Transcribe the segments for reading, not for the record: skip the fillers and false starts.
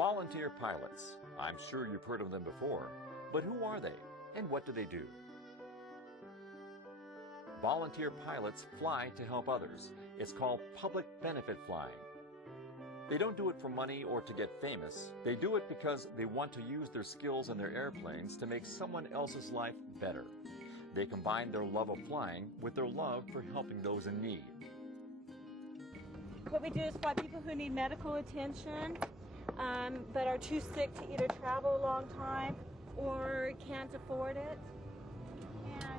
Volunteer pilots. I'm sure you've heard of them before, but who are they and what do they do? Volunteer pilots fly to help others. It's called public benefit flying. They don't do it for money or to get famous. They do it because they want to use their skills in their airplanes to make someone else's life better. They combine their love of flying with their love for helping those in need. What we do is fly people who need medical attention, but are too sick to either travel a long time or can't afford it.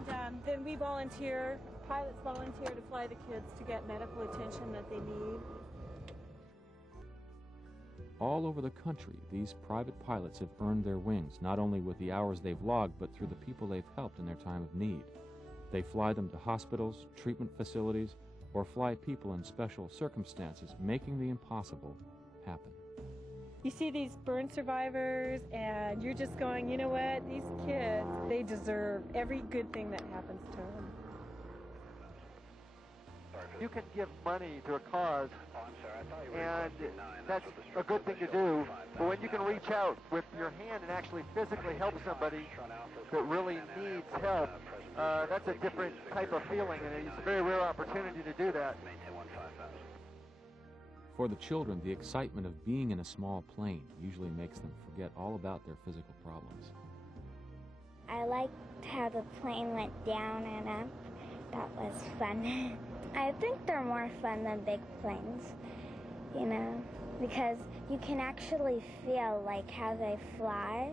And then we volunteer, pilots volunteer to fly the kids to get medical attention that they need. All over the country, these private pilots have earned their wings, not only with the hours they've logged, but through the people they've helped in their time of need. They fly them to hospitals, treatment facilities, or fly people in special circumstances, making the impossible happen. You see these burn survivors, and you're just going, you know what, these kids, they deserve every good thing that happens to them. You can give money to a cause, and that's a good thing to do, but when you can reach out with your hand and actually physically help somebody that really needs help, that's a different type of feeling, and it's a very rare opportunity to do that. For the children, the excitement of being in a small plane usually makes them forget all about their physical problems. I liked how the plane went down and up. That was fun. I think they're more fun than big planes, you know, because you can actually feel like how they fly.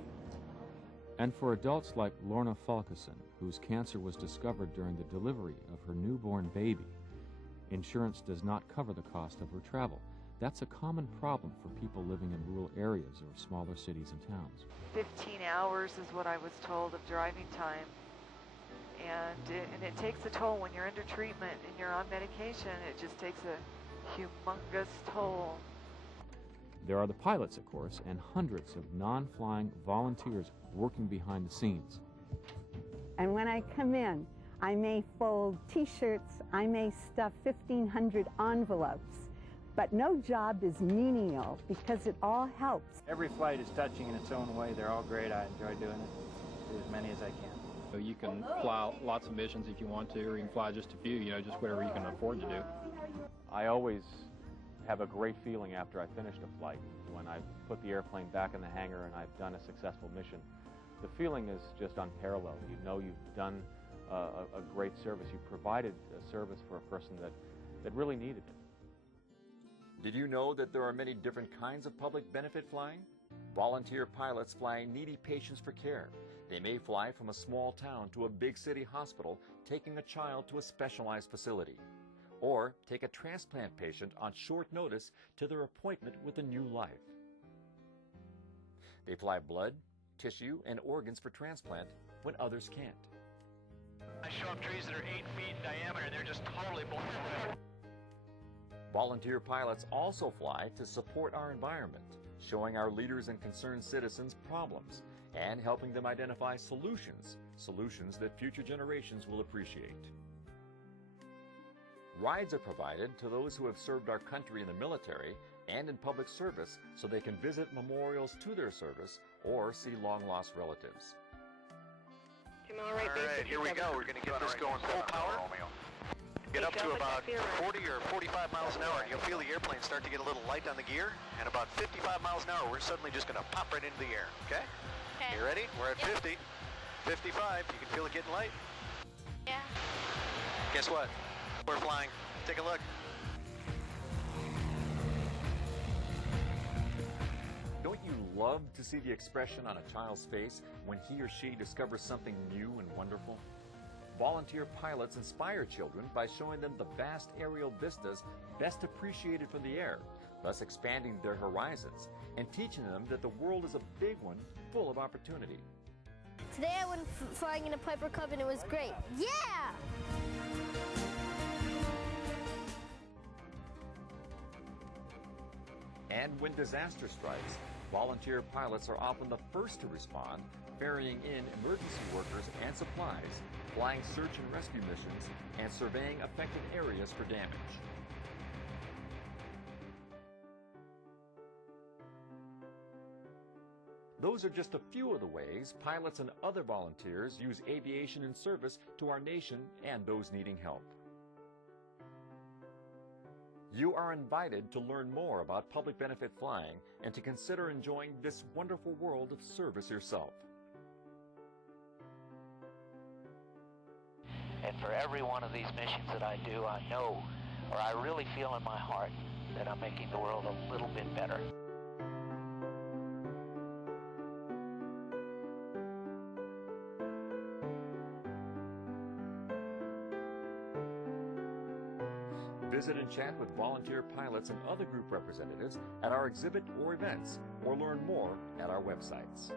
And for adults like Lorna Falkeson, whose cancer was discovered during the delivery of her newborn baby, insurance does not cover the cost of her travel. That's a common problem for people living in rural areas or smaller cities and towns. 15 hours is what I was told of driving time. And it takes a toll when you're under treatment and you're on medication. It just takes a humongous toll. There are the pilots, of course, and hundreds of non-flying volunteers working behind the scenes. And when I come in, I may fold T-shirts, I may stuff 1,500 envelopes, but no job is menial because it all helps. Every flight is touching in its own way. They're all great. I enjoy doing it. Do as many as I can. So you can fly lots of missions if you want to, or you can fly just a few, you know, just whatever you can afford to do. I always have a great feeling after I finished a flight. When I put the airplane back in the hangar and I've done a successful mission, the feeling is just unparalleled. You know you've done a great service. You provided a service for a person that really needed it. Did you know that there are many different kinds of public benefit flying? Volunteer pilots fly needy patients for care. They may fly from a small town to a big city hospital, taking a child to a specialized facility. Or take a transplant patient on short notice to their appointment with a new life. They fly blood, tissue, and organs for transplant when others can't. I show up trees that are 8 feet in diameter, they're just totally blown away. Volunteer pilots also fly to support our environment, showing our leaders and concerned citizens problems, and helping them identify solutions that future generations will appreciate. Rides are provided to those who have served our country in the military and in public service so they can visit memorials to their service or see long-lost relatives. All right, here we go. We're going to get this going full power. Get up to about 40 or 45 miles an hour, and you'll feel the airplane start to get a little light on the gear. And about 55 miles an hour, we're suddenly just going to pop right into the air, okay? You ready? We're at 50, 55. You can feel it getting light? Yeah. Guess what? We're flying. Take a look. Don't you love to see the expression on a child's face when he or she discovers something new and wonderful? Volunteer pilots inspire children by showing them the vast aerial vistas best appreciated from the air, thus expanding their horizons and teaching them that the world is a big one full of opportunity. Today I went flying in a Piper Cub and it was great. Yeah! And when disaster strikes, volunteer pilots are often the first to respond, ferrying in emergency workers and supplies, flying search and rescue missions, and surveying affected areas for damage. Those are just a few of the ways pilots and other volunteers use aviation in service to our nation and those needing help. You are invited to learn more about public benefit flying and to consider enjoying this wonderful world of service yourself. And for every one of these missions that I do, I know, or I really feel in my heart, that I'm making the world a little bit better. Visit and chat with volunteer pilots and other group representatives at our exhibit or events, or learn more at our websites.